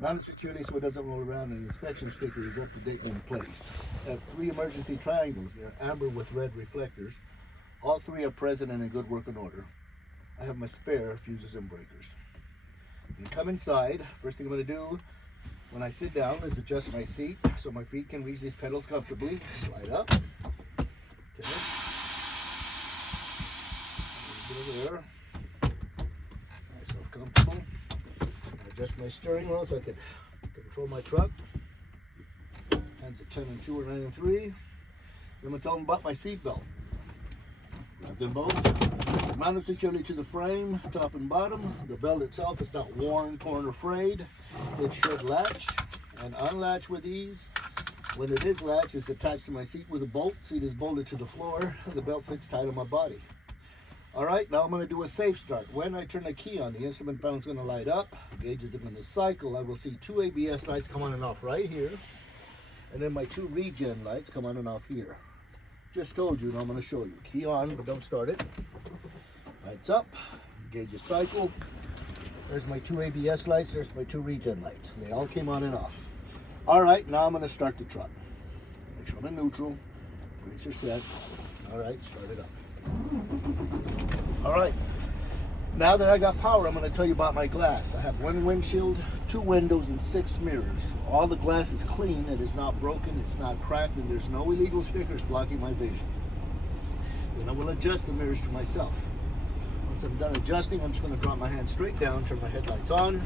Mounted securely so it doesn't roll around, and the inspection sticker is up to date and in place. I have 3 emergency triangles. They're amber with red reflectors. All 3 are present and in good working order. I have my spare fuses and breakers. When you come inside, first thing I'm going to do when I sit down is adjust my seat so my feet can reach these pedals comfortably. Slide up. Okay. There. Myself comfortable. Adjust my steering wheel so I can control my truck. Hands at 10 and 2 or 9 and 3. Then I'm going to tell them about my seat belt. Got them both mounted securely to the frame, top and bottom. The belt itself is not worn, torn, or frayed. It should latch and unlatch with ease. When it is latched, it's attached to my seat with a bolt. Seat is bolted to the floor, and the belt fits tight on my body. All right, now I'm going to do a safe start. When I turn the key on, the instrument panel is going to light up. Gauges are going to cycle. I will see 2 ABS lights come on and off right here. And then my 2 regen lights come on and off here. Just told you, and I'm going to show you. Key on, but don't start it. Lights up. Gauges cycle. There's my 2 ABS lights. There's my 2 regen lights. They all came on and off. All right, now I'm going to start the truck. Make sure I'm in neutral. Brakes are set. All right, start it up. All right, now that I got power, I'm going to tell you about my glass. I have 1 windshield, 2 windows, and 6 mirrors. All the glass is clean. It is not broken. It's not cracked, and there's no illegal stickers blocking my vision. Then I will adjust the mirrors to myself. Once I'm done adjusting, I'm just going to drop my hand straight down, turn my headlights on.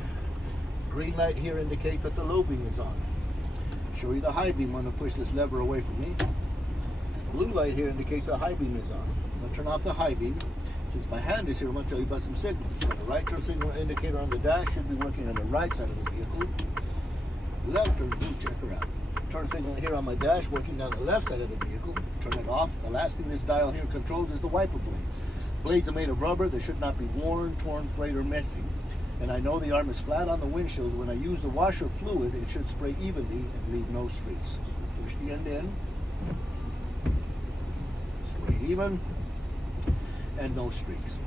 Green light here indicates that the low beam is on. Show you the high beam. I'm going to push this lever away from me. Blue light here indicates the high beam is on. I'm going to turn off the high beam. Since my hand is here, I'm going to tell you about some signals. The right turn signal indicator on the dash should be working on the right side of the vehicle. Left turn, check her out. Turn signal here on my dash working down the left side of the vehicle. Turn it off. The last thing this dial here controls is the wiper blades. Blades are made of rubber. They should not be worn, torn, frayed, or missing. And I know the arm is flat on the windshield. When I use the washer fluid, it should spray evenly and leave no streaks. So push the end in. Spray even. And no streaks.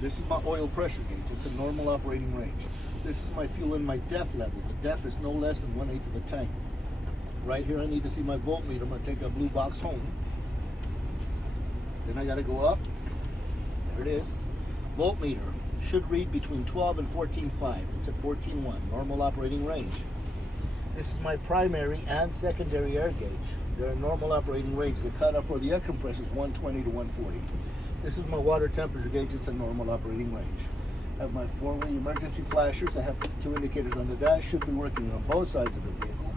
This is my oil pressure gauge. It's a normal operating range. This is my fuel and my DEF level. The DEF is no less than 1/8 of a tank. Right here I need to see my voltmeter. I'm going to take a blue box home. Then I got to go up. There it is. Voltmeter should read between 12 and 14.5. It's at 14.1. Normal operating range. This is my primary and secondary air gauge. They're a normal operating range. The cutoff for the air compressor is 120 to 140. This is my water temperature gauge. It's a normal operating range. I have my 4-way emergency flashers. I have 2 indicators on the dash. Should be working on both sides of the vehicle.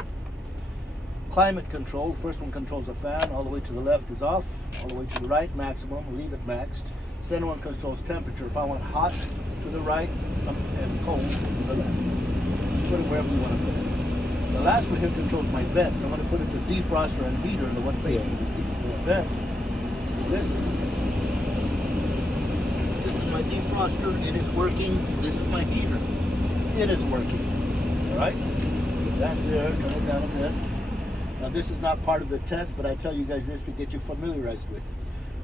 Climate control. The first one controls the fan. All the way to the left is off. All the way to the right, maximum. Leave it maxed. Center one controls temperature. If I want hot to the right and cold to the left. Just put it wherever you want to put it. The last one here controls my vents. I'm going to put it to defroster and heater, the one facing the vent. Listen. My defroster, it is working. This is my heater. It is working. All right? Put that there, turn it down a bit. Now this is not part of the test, but I tell you guys this to get you familiarized with it.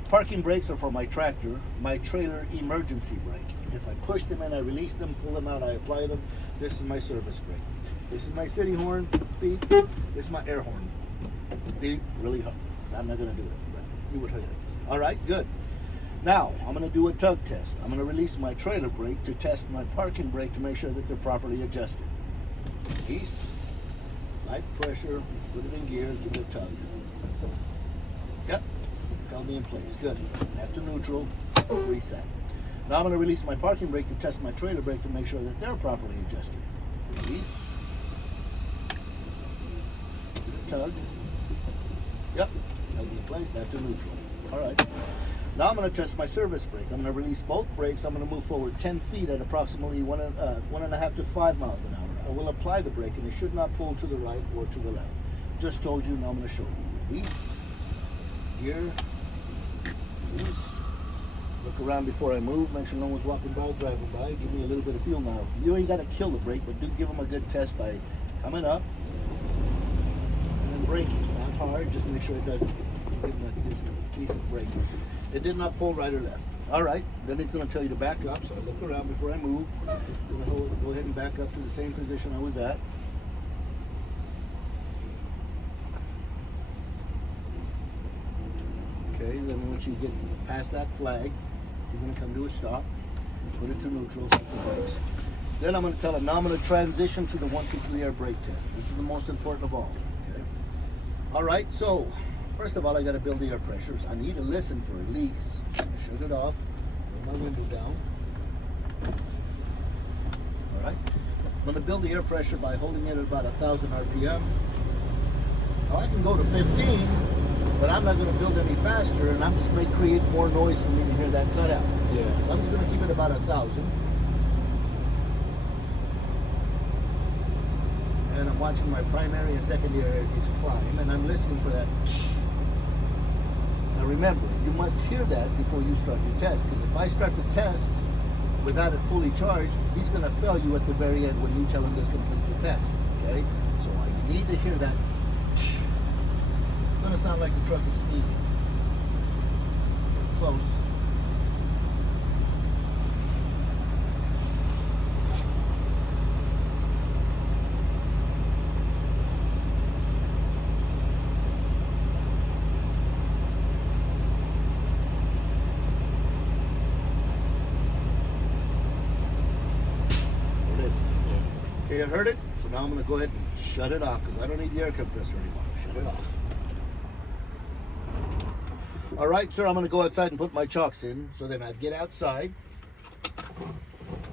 Parking brakes are for my tractor, my trailer emergency brake. If I push them in, I release them, pull them out, I apply them. This is my service brake. This is my city horn, beep. This is my air horn. Beep, really hard. I'm not gonna do it, but you would hear it. All right, good. Now, I'm going to do a tug test. I'm going to release my trailer brake to test my parking brake to make sure that they're properly adjusted. Release, light pressure, put it in gear, give it a tug. Yep, held me in place, good. Back to neutral, reset. Now I'm going to release my parking brake to test my trailer brake to make sure that they're properly adjusted. Release, give it a tug. Yep, held me in place, back to neutral. All right. Now I'm going to test my service brake. I'm going to release both brakes. I'm going to move forward 10 feet at approximately 1.5 to 5 miles an hour. I will apply the brake, and it should not pull to the right or to the left. Just told you, now I'm going to show you. Release, gear, release. Look around before I move. Make sure no one's walking by, driving by. Give me a little bit of fuel now. You ain't got to kill the brake, but do give them a good test by coming up and then braking. Not hard, just make sure it doesn't give them a decent brake. It did not pull right or left. All right, then it's going to tell you to back up. So I look around before I move. I'm going to go ahead and back up to the same position I was at. Okay, then once you get past that flag, you're going to come to a stop, put it to neutral, set the brakes. Then I'm going to tell it, now I'm going to transition to the 1, 2, 3 air brake test. This is the most important of all. Okay. All right, so first of all, I got to build the air pressures. I need to listen for leaks. Shut it off. Roll my window down. All right. I'm going to build the air pressure by holding it at about 1,000 RPM. Now I can go to 15, but I'm not going to build any faster, and I'm just may create more noise for me to hear that cutout. Yeah. So I'm just going to keep it about 1,000. And I'm watching my primary and secondary air gauge climb, and I'm listening for that. Now remember, you must hear that before you start your test, because if I start the test without it fully charged, he's going to fail you at the very end when you tell him this completes the test. Okay? So I need to hear that. It's going to sound like the truck is sneezing. Get close. Okay, I heard it, so now I'm going to go ahead and shut it off because I don't need the air compressor anymore. Shut it off. All right, sir, I'm going to go outside and put my chocks in. So then I'd get outside.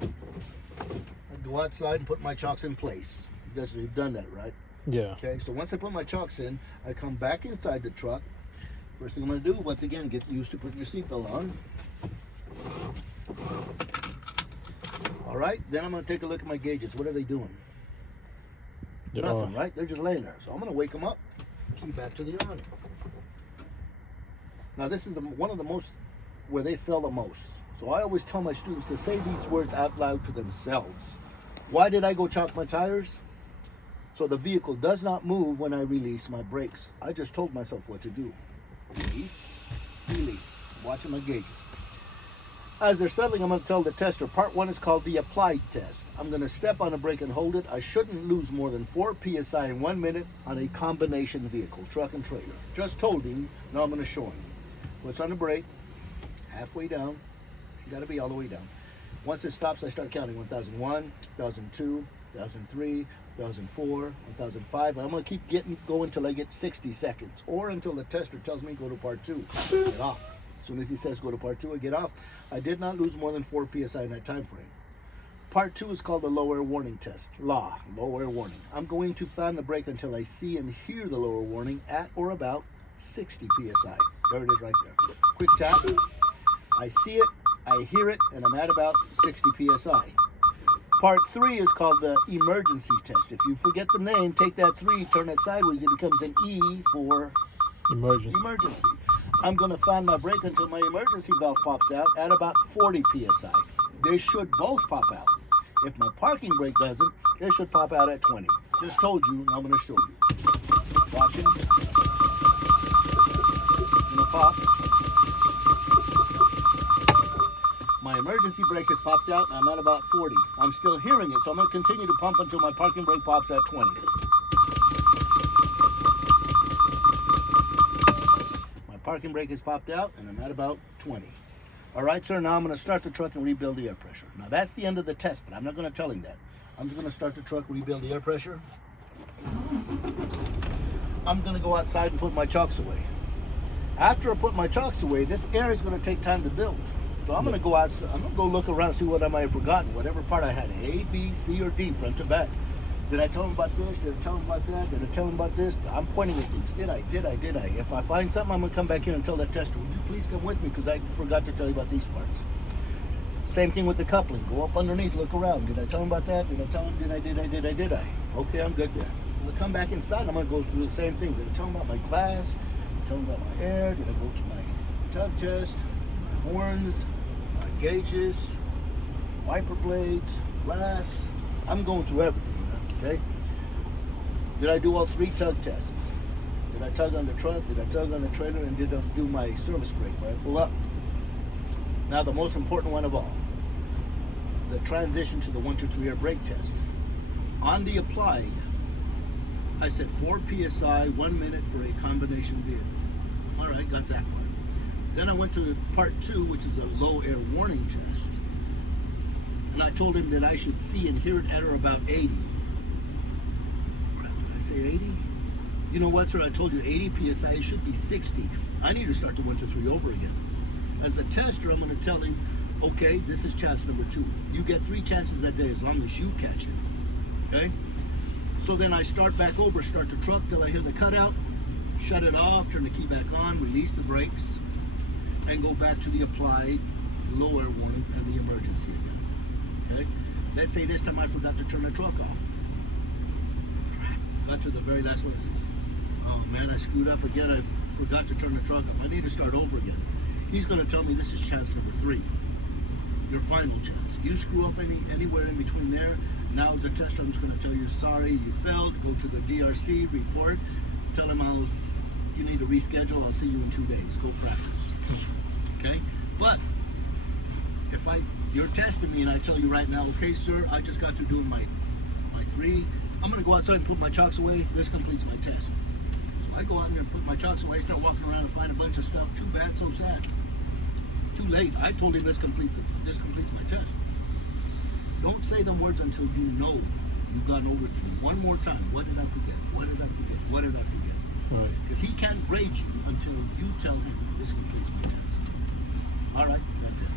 I'd go outside and put my chocks in place. You guys have done that, right? Yeah. Okay, so once I put my chocks in, I come back inside the truck. First thing I'm going to do, once again, get used to putting your seatbelt on. All right, then I'm going to take a look at my gauges. What are they doing? They're Nothing, on. right? They're just laying there. So I'm going to wake them up, key back to the on. Now this is one of the most, where they fail the most. So I always tell my students to say these words out loud to themselves. Why did I go chock my tires? So the vehicle does not move when I release my brakes. I just told myself what to do. Release, release. Watching my gauges. As they're settling, I'm going to tell the tester, part 1 is called the applied test. I'm going to step on a brake and hold it. I shouldn't lose more than 4 PSI in 1 minute on a combination vehicle, truck and trailer. Just told him, now I'm going to show him. What's on the brake, halfway down. You got to be all the way down. Once it stops, I start counting 1001, 1002, 1003, 1004, 1005. I'm going to keep going until I get 60 seconds or until the tester tells me go to part 2. Get off. As soon as he says go to part 2, I get off. I did not lose more than 4 PSI in that time frame. Part 2 is called the low air warning test. Low air warning. I'm going to fan the brake until I see and hear the lower warning at or about 60 PSI. There it is right there. Quick tap. I see it, I hear it, and I'm at about 60 PSI. Part 3 is called the emergency test. If you forget the name, take that 3, turn it sideways, it becomes an E for emergency. I'm going to fan my brake until my emergency valve pops out at about 40 PSI. They should both pop out. If my parking brake doesn't, they should pop out at 20. Just told you, I'm going to show you. Watching. Gonna pop. My emergency brake has popped out and I'm at about 40. I'm still hearing it, so I'm going to continue to pump until my parking brake pops at 20. Parking brake is popped out and I'm at about 20. All right, sir, now I'm going to start the truck and rebuild the air pressure. Now that's the end of the test, but I'm not going to tell him that. I'm just going to start the truck, rebuild the air pressure. I'm going to go outside and put my chocks away. After I put my chocks away, this air is going to take time to build. So I'm going to go outside, I'm going to go look around and see what I might have forgotten, whatever part I had, A, B, C, or D, front to back. Did I tell him about this? Did I tell him about that? Did I tell him about this? I'm pointing at things. Did I? If I find something, I'm going to come back in and tell that tester, would you please come with me because I forgot to tell you about these parts. Same thing with the coupling. Go up underneath, look around. Did I tell him about that? Did I tell him? Did I? Okay, I'm good there. I'll come back inside. I'm going to go through the same thing. Did I tell him about my glass? Did I tell him about my air? Did I go to my tug test? My horns? My gauges? Wiper blades? Glass? I'm going through everything. Okay. Did I do all 3 tug tests? Did I tug on the truck? Did I tug on the trailer? And did I do my service brake where I pull up? Now the most important one of all, the transition to the 1, 2, 3 air brake test. On the applied, I said 4 PSI, 1 minute for a combination vehicle. All right, got that part. Then I went to part 2, which is a low air warning test. And I told him that I should see and hear it at or about 80. Crap, did I say 80? You know what, sir? I told you 80 PSI, it should be 60. I need to start the 1, 2, 3 over again. As a tester, I'm going to tell him, okay, this is chance number 2. You get 3 chances that day as long as you catch it. Okay? So then I start back over, start the truck till I hear the cutout, shut it off, turn the key back on, release the brakes, and go back to the applied low air warning and the emergency again. Okay? Let's say this time I forgot to turn the truck off. Crap. Got to the very last one. It says, oh man, I screwed up again. I forgot to turn the truck off. I need to start over again. He's going to tell me this is chance number 3. Your final chance. You screw up anywhere in between there. Now as a tester, I'm just going to tell you, sorry, you failed. Go to the DRC, report. Tell him you need to reschedule. I'll see you in 2 days. Go practice. Okay? But if you're testing me and I tell you right now, okay, sir, I just got through doing my 3. I'm going to go outside and put my chocks away. This completes my test. So I go out there and put my chocks away, start walking around and find a bunch of stuff. Too bad, so sad. Too late. I told him this completes my test. Don't say them words until you know you've gone over through one more time. What did I forget? What did I forget? What did I forget? Right. Because he can't grade you until you tell him this completes my test. All right, that's it.